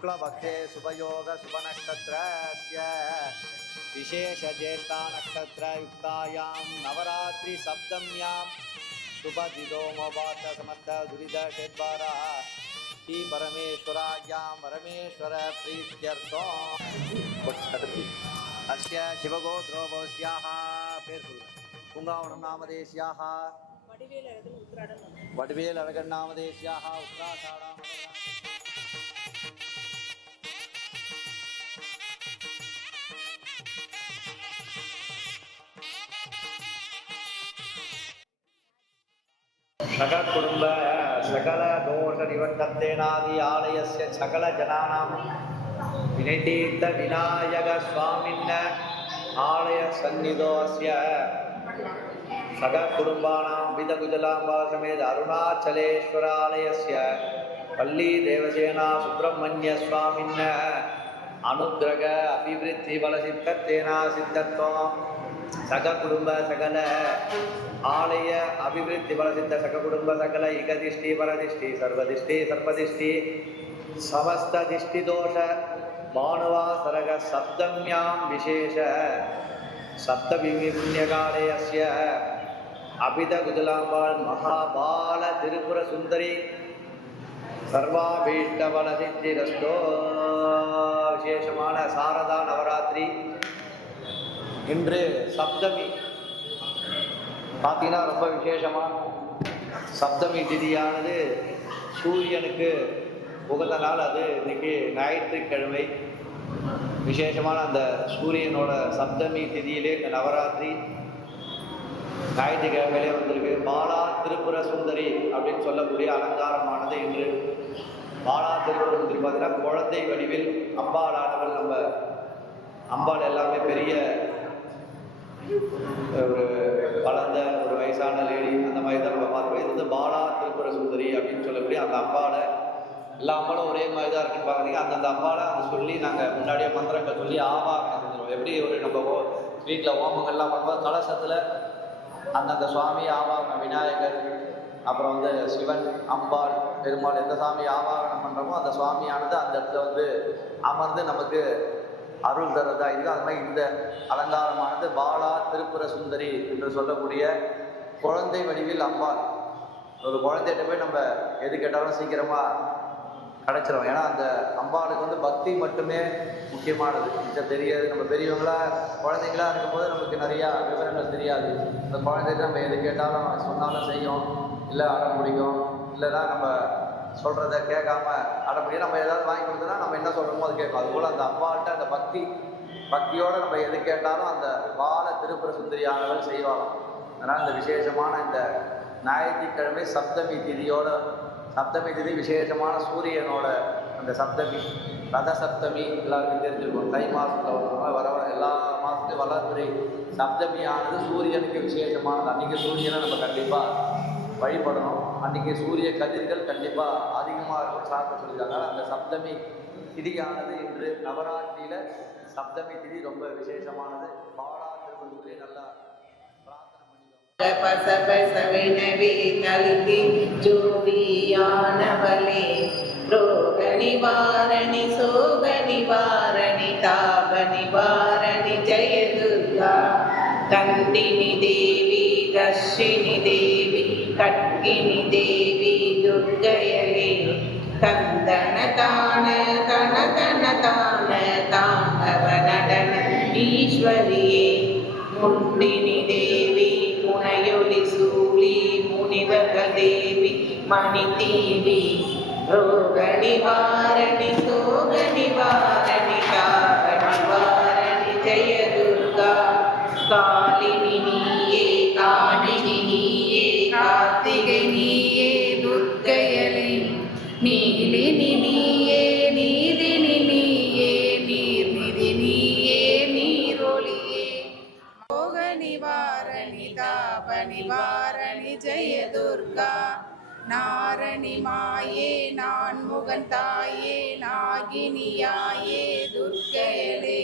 शुक्लपक्षे शुभयोगशुभनक्षत्रस्य विशेषज्येष्ठानक्षत्रयुक्तायां नवरात्रिसप्तम्यां शुभदिदोमोपात समस्तदुरितषड्वारा श्रीपरमेश्वराज्ञां परमेश्वरप्रीत्यर्थम् अस्य शिवगोत्रोभस्याः पेर् पुङ्गावनं नामदेश्याः வடிவேல் அழகன் உத்திராடம் वड्वेल् अळगण्णामदेश्याः उत्तराषाढां सककुटुम्ब सकलदोषनिवर्तन्तेनादि आलयस्य सकलजनानां विनतीर्थविनायकस्वामिन् आलयसन्निधोऽस्य सककुटुम्बानां विदकुजलाम्बासमेत अरुणाचलेश्वरालयस्य पल्लीदेवसेना सुब्रह्मण्यस्वामिन् अनुग्रह अभिवृद्धिबलसिद्धत्तेना ಸಕ ಕುಟುಂಬ ಸಕಲ ಆಲಯ ಅಭಿವೃದ್ಧಿ ಬಲದಿಂದ ಸಕ ಕುಟುಂಬ ಸಕಲ ಇಗದಿಷ್ಟಿ ಬಲದಿಷ್ಟಿ ಸರ್ವದಿಷ್ಟಿ ಸರ್ಪದಿಷ್ಟಿ ಸಮಸ್ತ ದಿಷ್ಟಿ ದೋಷ ಮಾನವಾ ಸರಗ ಸಪ್ತಮ್ಯಾಂ ವಿಶೇಷ சப்தவிபுண்ணியகாலயஸ்ய அபித குஜலாம்பாள் மகாபால திரிபுர சுந்தரி சர்வாபீஷ்டவன சித்திரஸ்தோ விசேஷமான சாரதா நவராத்திரி இன்று சப்தமி. பார்த்தீங்கன்னா ரொம்ப விசேஷமாக சப்தமி திதியானது சூரியனுக்கு உகந்த நாள். அது இன்னைக்கு ஞாயிற்றுக்கிழமை. விசேஷமான அந்த சூரியனோட சப்தமி திதியிலே இந்த நவராத்திரி ஞாயிற்றுக்கிழமையிலே வந்திருக்கு. பாலா திருப்புர சுந்தரி அப்படின்னு சொல்லக்கூடிய அலங்காரமானது இன்று. பாலா திருப்புர சுந்தரி பார்த்தீங்கன்னா குழந்தை வடிவில் அம்பாளானவள் நம்ம அம்பாள் எல்லாமே பெரிய ஒரு வளர்ந்த ஒரு வயசான லேடி அந்த மாதிரி தான் நம்ம பார்க்குறோம் இது வந்து பாலா திருப்புர சுந்தரி அப்படின்னு சொல்லக்கூடிய அந்த அம்பாளை எல்லா அம்பாலும் ஒரே மாதிரி தான் இருக்குன்னு பார்க்குறீங்க. அந்தந்த அம்பாவை அதை சொல்லி நாங்கள் முன்னாடியே மந்திரங்கள் சொல்லி ஆவாகனம் செஞ்சிருவோம். எப்படி ஒரு நம்ம ஓ வீட்டில் ஓமங்கள்லாம் பண்ணும்போது கலசத்தில் அந்தந்த சுவாமி ஆவாகனம் விநாயகர் அப்புறம் வந்து சிவன் அம்பாள் பெருமாள் எந்த சாமி ஆவாகனம் பண்ணுறோமோ அந்த சுவாமியானது அந்த இடத்துல வந்து அமர்ந்து நமக்கு அருள் தரதா இருக்குது அது மாதிரி இந்த அலங்காரமானது பாலா திருப்புர சுந்தரி என்று சொல்லக்கூடிய குழந்தை வடிவில் அம்பாள் ஒரு குழந்தைகிட்ட போய் நம்ம எது கேட்டாலும் சீக்கிரமாக கிடைச்சிடும் ஏன்னா அந்த அம்பாளுக்கு வந்து பக்தி மட்டுமே முக்கியமானது. மிச்சம் தெரியாது. நம்ம பெரியவங்களா குழந்தைங்களா இருக்கும்போது நமக்கு நிறையா விவரங்கள் தெரியாது. இந்த குழந்தைக்கு நம்ம எது கேட்டாலும் சொன்னாலும் செய்யும். இல்லை அடம் பிடிக்கும். இல்லைன்னா நம்ம சொல்கிறத கேட்காம அடப்படியே நம்ம ஏதாவது வாங்கி கொடுத்தோன்னா நம்ம என்ன சொல்கிறோமோ அது கேட்கும். அதுபோல் அந்த அம்பாள்கிட்ட அந்த பக்தி பக்தியோடு நம்ம எது கேட்டாலும் அந்த பால திருப்புர சுந்தரியானவள் செய்வாங்க அதனால் இந்த விசேஷமான இந்த ஞாயிற்றுக்கிழமை சப்தமி திதியோட சப்தமி திதி விசேஷமான சூரியனோட அந்த சப்தமி ரத சப்தமி எல்லாருக்கும் தெரிஞ்சிருக்கும். தை மாதத்தில் வர வர வர எல்லா மாதத்துலையும் வளர்த்துறை சப்தமியானது சூரியனுக்கு விசேஷமானது. அன்றைக்கி சூரியனை நம்ம கண்டிப்பாக வழிபடணும். அன்றைக்கி சூரிய கதிர்கள் கண்டிப்பாக அதிகமாக இருக்கும் சாப்பிட சொல்லியிருக்காங்க. அந்த சப்தமி திதியானது இன்று நவராத்திரியில் சப்தமி திதி ரொம்ப விசேஷமானது. பாலா திருப்பதி நல்லா பசபசவினவே கல்வி ஜோதியானவளே. ரோக நிவாரணி சோக நிவாரணி தாப நிவாரணி ஜெய துர்கா கண்டினி தேவி தர்ஷினி தேவி. கட்கினி தேவி துர்கையே தந்தன தான தன தன தான தாண்டவ நடன ஈஸ்வரியே முண்டினி தேவி முனையொலி சூழி முனிவக தேவி மணி தேவி ரோக நிவாரணி சோக நிவாரணி தாப வாரணி ஜெய நிவாரணி ஜெய துர்கா. நாரணி மாயே நான் முகன் தாயே நாகினியாயே துர்க்கையலே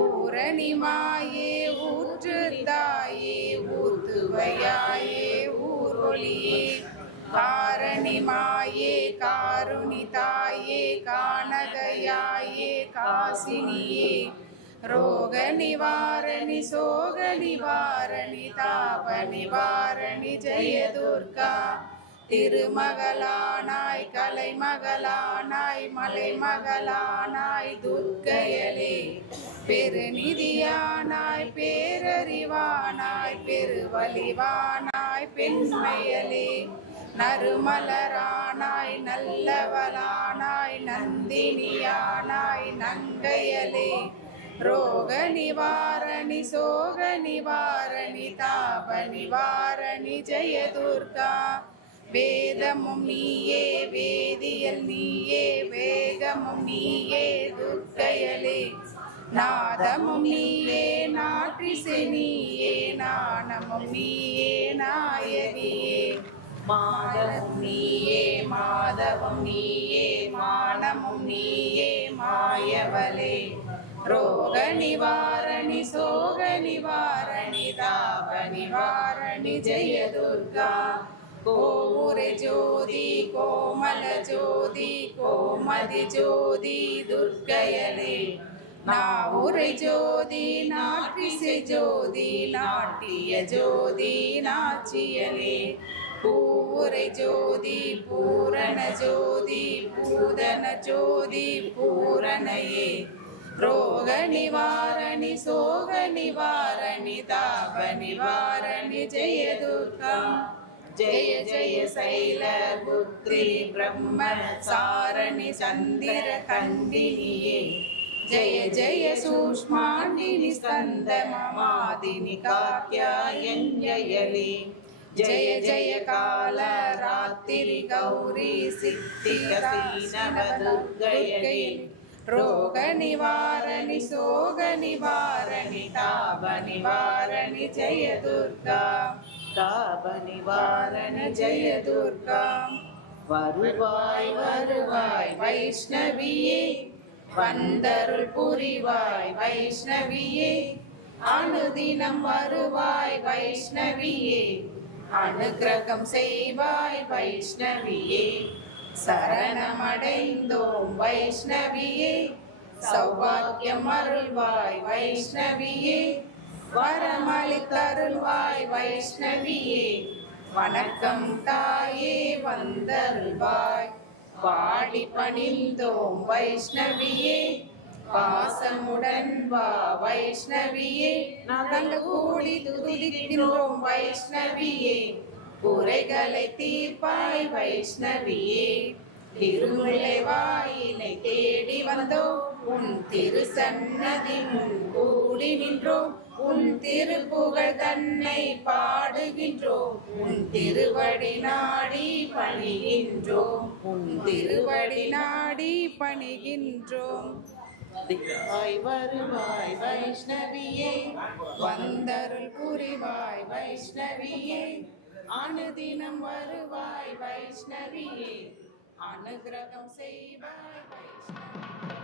ஊரணி மாயே ஊற்று தாயே ஊத்துவையாயே ஊரொளியே காரணி மாயே காருணி தாயே காணகையாயே காசினியே. ரோக நிவாரணி சோக நிவாரணி தாப நிவாரணி ஜெய துர்கா திருமகளானாய் கலைமகளானாய் மலைமகளானாய் துர்க்கையலே. பெருநிதியானாய் பேரறிவானாய் பெருவலிவானாய் பெண்மையலே. நறுமலரானாய் நல்லவளானாய் நந்தினியானாய் நங்கையலே. ரோக நிவாரணி சோக நிவாரணி தாப நிவாரணி ஜெய துர்கா வேதமும் நீயே வேதியல் நீயே வேகமும் நீயே துர்க்கையலே. நாதமும் நீயே நாற்றிசை நீயே நாணமும் நீயே நாயகியே. மாதவும் நீயே மாதவம் நீயே மானமும் நீயே மாயவலே ரோக நிவாரணி சோக நிவாரணி தாப நிவாரணி ஜெய துர்கா கோமுரை ஜோதி கோமல ஜோதி கோமதி ஜோதி துர்கயலே நாவுரை ஜோதி நாட்டிசை ஜோதி நாட்டிய ஜோதி நாச்சியலே பூவுரை ஜோதி பூரண ஜோதி பூதன ஜோதி பூரணையே. ரோக நிவாரணி சோக நிவாரணி தாப நிவாரணி ஜெய துர்கா ஜெய ஜெய சைல புத்ரி பிரம்ம சாரணி சந்திர கண்டினியே ஜெய ஜெய சூஷ்மாண்டினி ஸ்கந்த மமாதினி காத்யாயஞ்சயலே ஜெய ஜெய கால ராத்திரி கௌரி சித்திகசீனவதுர்கயலே ரோக நிவாரணி சோக நிவாரணி தாப நிவாரணி ஜெய துர்கா தாப நிவாரணி ஜெய துர்கா வருவாய் வருவாய் வைஷ்ணவியே. வந்தருள் புரிவாய் வைஷ்ணவியே. அனுதினம் வருவாய் வைஷ்ணவியே. அனுகிரகம் செய்வாய் வைஷ்ணவியே. சரணமடைந்தோம் வைஷ்ணவியே. சௌபாக்கியம் அருள்வாய் வைஷ்ணவியே. வரமளித்தருள்வாய் வைஷ்ணவியே. வணக்கம் தாயே வந்தருள்வாய். பாடி பணிந்தோம் வைஷ்ணவியே. பாசமுடன் வா வைஷ்ணவியே. நாங்கள் கூடி துதிக்கின்றோம் வைஷ்ணவியே. குறைகளை தீர்ப்பாய் வைஷ்ணவியே திருமுல்லை வாயிலை தேடி வந்தோம் உன் திரு சன்னதி முன் கூடி நின்றோம் உன் திருப்புகழ் தன்னை பாடுகின்றோம் உன் திருவடி நாடி பணிகின்றோம் உன் திருவடி நாடி பணிகின்றோம் வருவாய் வருவாய் வைஷ்ணவியே வந்தருள் புரிவாய் வைஷ்ணவியே அனுதினம் வருவாய் வைஷ்ணவியே. அனுகிரகம் செய்வாய் வைஷ்ணவி